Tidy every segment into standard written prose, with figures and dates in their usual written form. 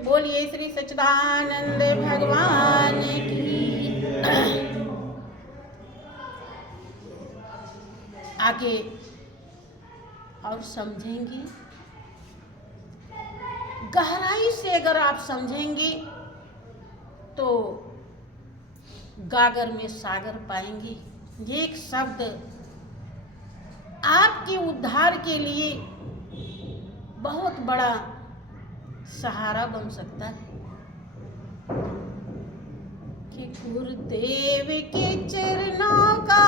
बोलिए श्री सच्चिदानंद भगवान की। आगे और समझेंगी, गहराई से अगर आप समझेंगी तो गागर में सागर पाएंगे। ये एक शब्द आपके उद्धार के लिए बहुत बड़ा सहारा बन सकता है कि गुरुदेव के चरणों का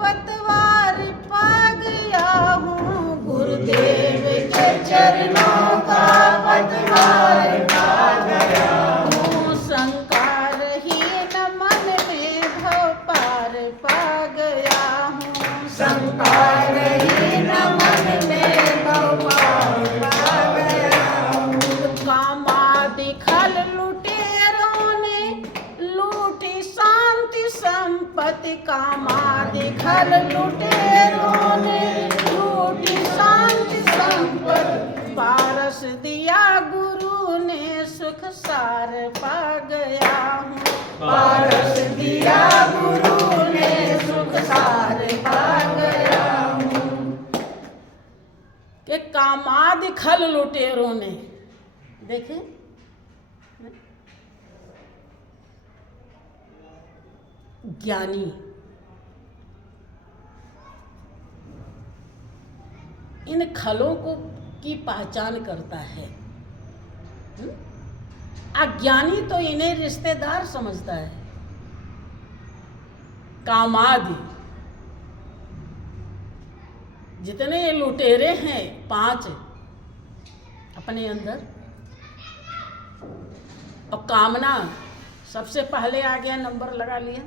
पतवार पा गया हूँ, गुरुदेव के चरणों का पतवार पा गया हूँ, संकार ही न मन में भव पार पा गया हूँ, संकार ही न मन में भव पार पा गया हूँ। कामादि खल लुटेरों ने लूटी शांति संपत्ति, कामादि खल लुटेरों ने लूटी शांति संपत्ति, पारस दिया गुरु ने सुख सार पा गया हूँ, पारस दिया गुरु ने सुख सार पा गया हूँ। कि कामादि खल लुटेरों ने, देखे ज्ञानी इन खलों को की पहचान करता है, अज्ञानी तो इन्हें रिश्तेदार समझता है। कामादि जितने ये लुटेरे हैं 5 अपने अंदर, और कामना सबसे पहले आ गया, नंबर लगा लिया।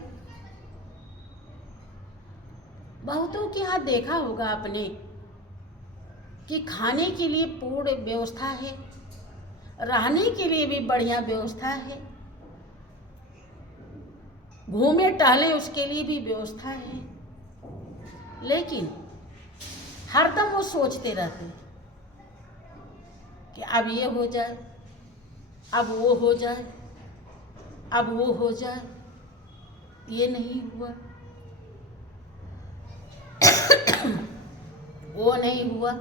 बहुतों के यहाँ देखा होगा आपने कि खाने के लिए पूर्ण व्यवस्था है, रहने के लिए भी बढ़िया व्यवस्था है, घूमे टहले उसके लिए भी व्यवस्था है, लेकिन हरदम वो सोचते रहते कि अब ये हो जाए, अब वो हो जाए, अब वो हो जाए, ये नहीं हुआ, वो नहीं हुआ।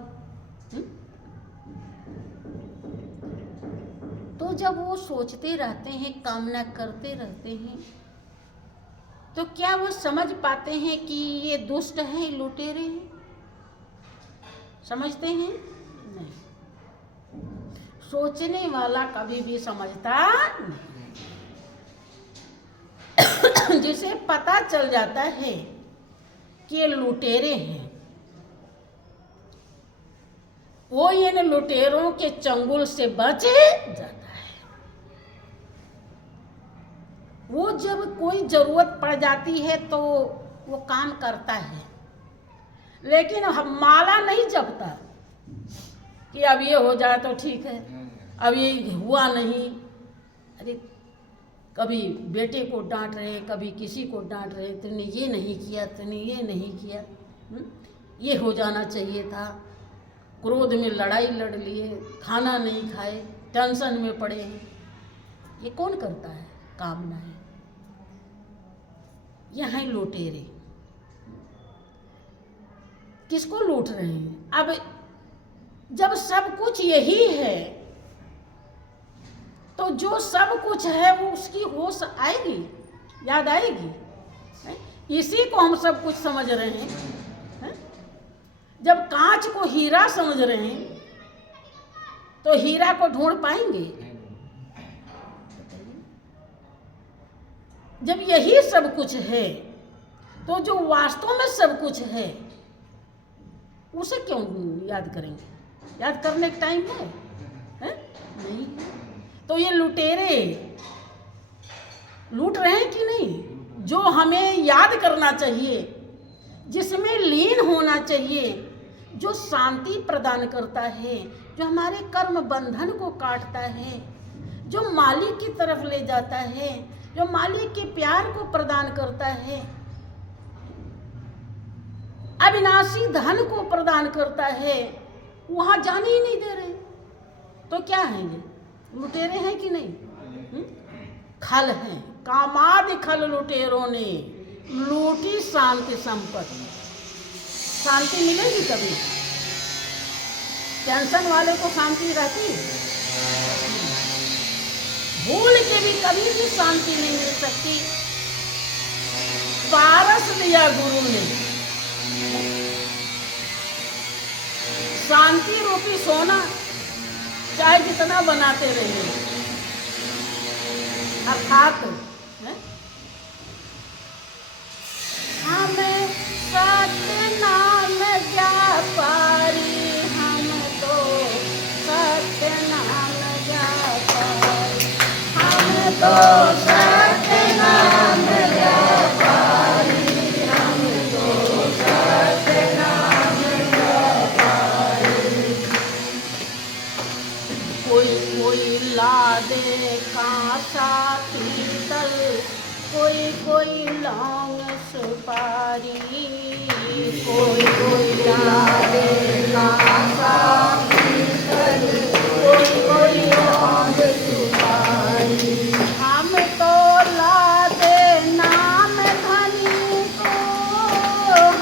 तो जब वो सोचते रहते हैं, कामना करते रहते हैं, तो क्या वो समझ पाते हैं कि ये दुष्ट हैं, लुटेरे हैं? समझते हैं? नहीं। सोचने वाला कभी भी समझता नहीं। जिसे पता चल जाता है कि ये लुटेरे हैं, वो इन लुटेरों के चंगुल से बच जाता है। वो जब कोई जरूरत पड़ जाती है तो वो काम करता है, लेकिन हम माला नहीं जपता कि अब ये हो जाए तो ठीक है, अब ये हुआ नहीं। अरे कभी बेटे को डांट रहे, कभी किसी को डांट रहे, तूने ये नहीं किया, तूने ये नहीं किया, ये हो जाना चाहिए था। क्रोध में लड़ाई लड़ लिए, खाना नहीं खाए, टेंशन में पड़े हैं। ये कौन करता है? कामना है। यहाँ लुटेरे किसको लूट रहे हैं? अब जब सब कुछ यही है तो जो सब कुछ है वो उसकी होश आएगी, याद आएगी। इसी को हम सब कुछ समझ रहे हैं। जब कांच को हीरा समझ रहे हैं तो हीरा को ढूंढ पाएंगे? जब यही सब कुछ है तो जो वास्तव में सब कुछ है उसे क्यों याद करेंगे? याद करने का टाइम है? नहीं। तो ये लुटेरे लूट रहे हैं कि नहीं? जो हमें याद करना चाहिए, जिसमें लीन होना चाहिए, जो शांति प्रदान करता है, जो हमारे कर्म बंधन को काटता है, जो मालिक की तरफ ले जाता है, जो मालिक के प्यार को प्रदान करता है, अविनाशी धन को प्रदान करता है, वहां जाने ही नहीं दे रहे। तो क्या है ये? लुटेरे हैं कि नहीं? खल हैं, कामादि खल लुटेरों ने लूटी शांति संपत्ति। शांति मिलेगी कभी? टेंशन वाले को शांति रहती? भूल के भी कभी भी शांति नहीं मिल सकती। पारस दिया गुरु ने, शांति रूपी सोना चाहे जितना बनाते रहिए, अर्थात हमें सत्य नाम व्यापारी, हम तो सत्य नाम व्यापारी, हम तो सत्य नाम व्यापारी, हम तो सत्य नाम व्यापारी। कोई कोई ला दे कांसा पीतल, कोई कोई लौंग सुपारी, कोई कोई ला दे कांसा पीतल, कोई कोई लौंग सुपारी। हम तो ला दे नाम धनी को,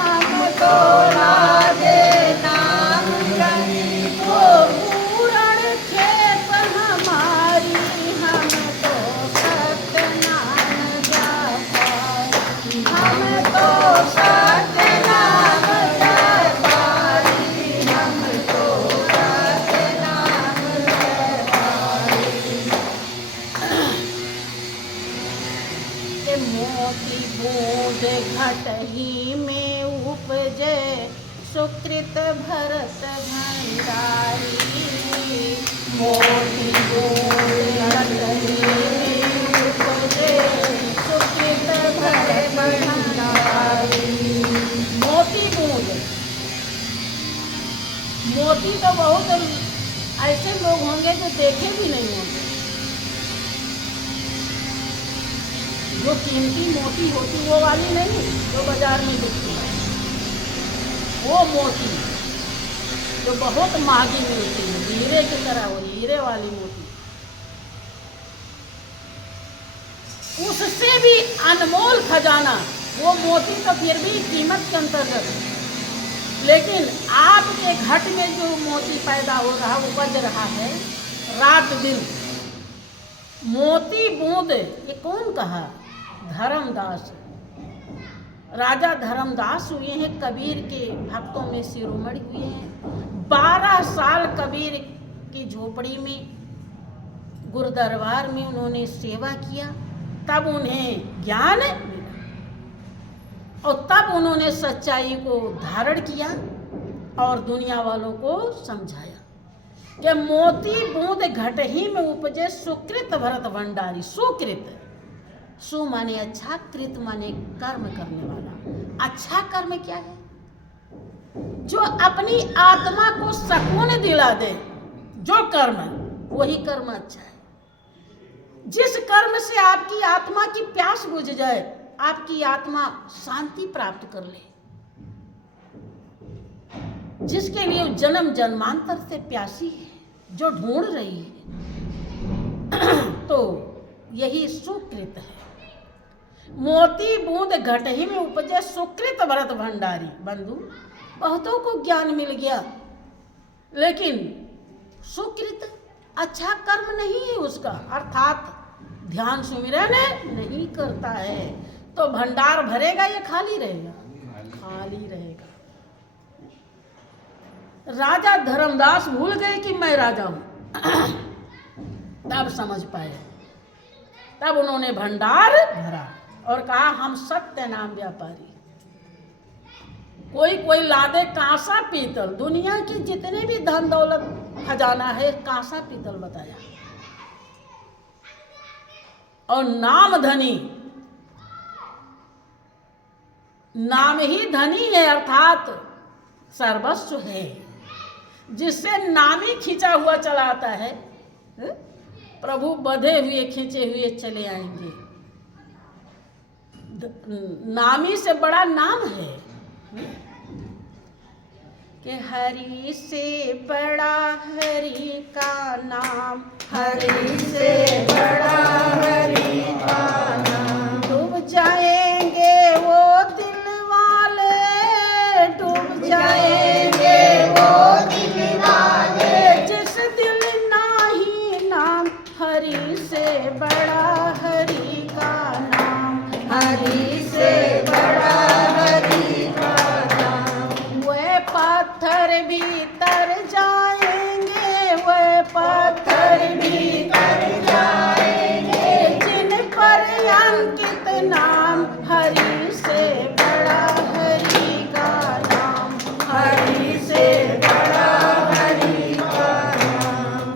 हम तो ला दे नाम धनी को, पूर्ण खेप हमारी, हम तो सत्य नाम व्यापारी, हम तो सत्य नाम व्यापारी, हम तो सत्य नाम व्यापारी। के मोती बूंद घटही में उपजे, सुकृत भरत भंडारी, मोती बूंद घटही में उपजे, सुकृत भरत भंडारी। मोती बूंद, मोती तो बहुत ऐसे लोग होंगे जो देखे भी नहीं होंगे। जो कीमती मोती होती वो वाली नहीं जो बाजार में बिकती है, वो मोती जो बहुत महंगी मिलती है, हीरे की तरह, वो हीरे वाली मोती, उससे भी अनमोल खजाना वो मोती तो फिर भी कीमत के अंतर्गत है। लेकिन आपके घट में जो मोती पैदा हो रहा, उपज रहा है रात दिन, मोती बूंद, ये कौन कहा? धर्मदास, राजा धर्मदास हुए हैं, कबीर के भक्तों में शिरोमणि हुए हैं। 12 साल कबीर की झोपड़ी में, गुरुदरबार में उन्होंने सेवा किया, तब उन्हें ज्ञान मिला और तब उन्होंने सच्चाई को धारण किया और दुनिया वालों को समझाया कि मोती बूंद घटही में उपजे, सुकृत भरत भंडारी। सुकृत, सु माने अच्छा, कृत माने कर्म करने वाला। अच्छा कर्म क्या है? जो अपनी आत्मा को सुकून दिला दे, जो कर्म है वही कर्म अच्छा है। जिस कर्म से आपकी आत्मा की प्यास बुझ जाए, आपकी आत्मा शांति प्राप्त कर ले, जिसके लिए जन्म जन्मांतर से प्यासी है, जो ढूंढ रही है, तो यही सुकृत है। मोती बूंद घटही में उपजे, सुकृत भरत भंडारी। बंधु, बहुतों को ज्ञान मिल गया, लेकिन सुकृत अच्छा कर्म नहीं है उसका, अर्थात ध्यान सुमिरन नहीं करता है, तो भंडार भरेगा या खाली रहेगा? खाली रहेगा। राजा धर्मदास भूल गए कि मैं राजा हूं, तब समझ पाए, तब उन्होंने भंडार भरा और कहा हम सत्य नाम व्यापारी। कोई कोई लादे कांसा पीतल, दुनिया के जितने भी धन दौलत खजाना है कांसा पीतल बताया, और नाम धनी, नाम ही धनी है, अर्थात सर्वस्व है। जिससे नामी खींचा हुआ चला आता है, प्रभु बधे हुए खींचे हुए चले आएंगे। नामी से बड़ा नाम है। कि हरि से बड़ा हरि का नाम, हरि से बड़ा हरि का नाम। डूब जाएंगे वो दिल वाले, डूब जाएंगे वो दिल वाले, जिस दिल नाही नाम हरि से बड़ा हरि का नाम, हरि से बड़ा हरि का नाम। वे पत्थर भी तर जाएंगे, वे पत्थर भी कर जाएंगे, जिन पर अंकित नाम हरि से बड़ा हरि का नाम, हरि से बड़ा हरि का नाम।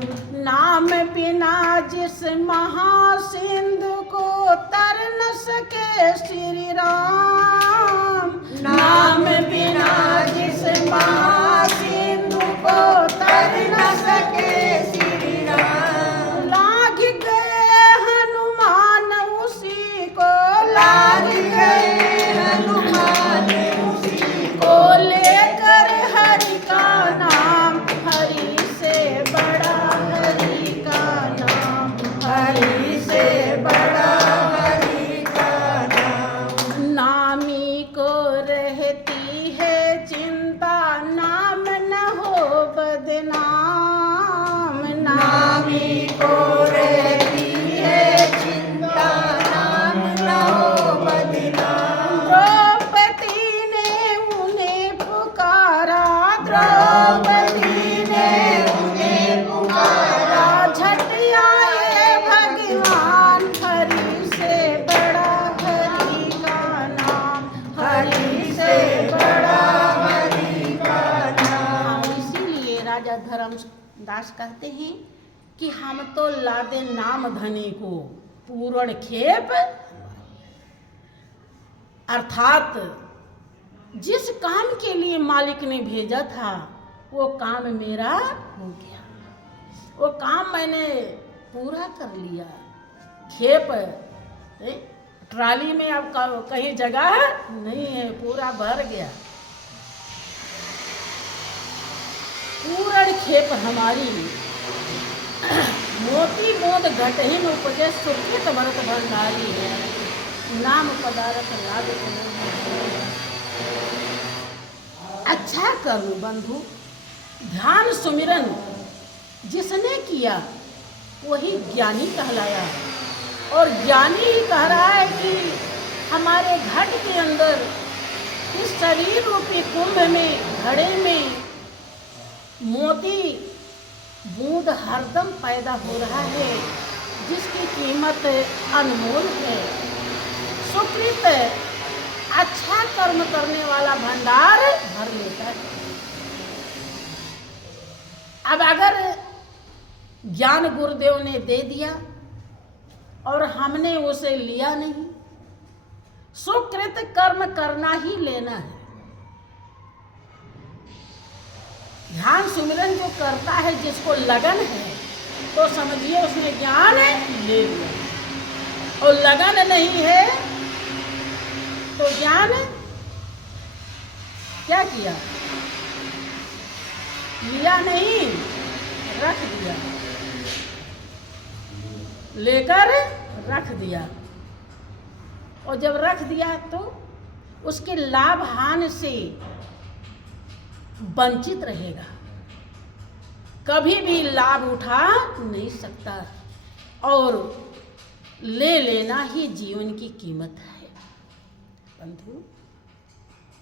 नाम बिना जिस महासिंधु को तर न सके श्री राम, नाम बिना जिस महासिंधु को तर न सके श्री राम। लाग गए हनुमान उसी को, लाग गए हनुमान उसी को लेकर हरि का नाम, हरि से बड़ा हरि का नाम, हरि से बड़ा हरि का नाम। नामी को रहती है चिंता, नाम न हो बदनाम, नामी को रहती है चिंता, नाम न हो बदनाम। द्रौपदी ने उन्हें पुकारा, द्रौपदी ने उन्हें पुकारा, झट आए भगवान, हरि से बड़ा हरि का नाम, हरि से बड़ा हरि का नाम। इसीलिए राजा धर्मदास कहते हैं कि हम तो लादे नाम धनी को पूर्ण खेप, अर्थात जिस काम के लिए मालिक ने भेजा था वो काम मेरा हो गया, वो काम मैंने पूरा कर लिया। खेप ट्राली में अब कहीं जगह नहीं है, पूरा भर गया। पूर्ण खेप हमारी मोती मोद घटहीन उपजे, सुकृत भरत भंडारी है, नाम पदारथ लाभ अच्छा कर्म बंधु, ध्यान सुमिरन जिसने किया वही ज्ञानी कहलाया। और ज्ञानी ही कह रहा है कि हमारे घट के अंदर इस शरीर रूपी कुंभ में, घड़े में मोती बूंद हरदम पैदा हो रहा है, जिसकी कीमत अनमोल है। सुकृत अच्छा कर्म करने वाला भंडार भर लेता है। अब अगर ज्ञान गुरुदेव ने दे दिया और हमने उसे लिया नहीं, सुकृत कर्म करना ही लेना है। ध्यान सुमिरन जो करता है, जिसको लगन है, तो समझिए उसने ज्ञान ले लिया, और लगन नहीं है तो ज्ञान क्या किया, लिया नहीं, रख दिया, लेकर रख दिया। और जब रख दिया तो उसके लाभ हानि से वंचित रहेगा, कभी भी लाभ उठा नहीं सकता। और ले लेना ही जीवन की कीमत है बंधु।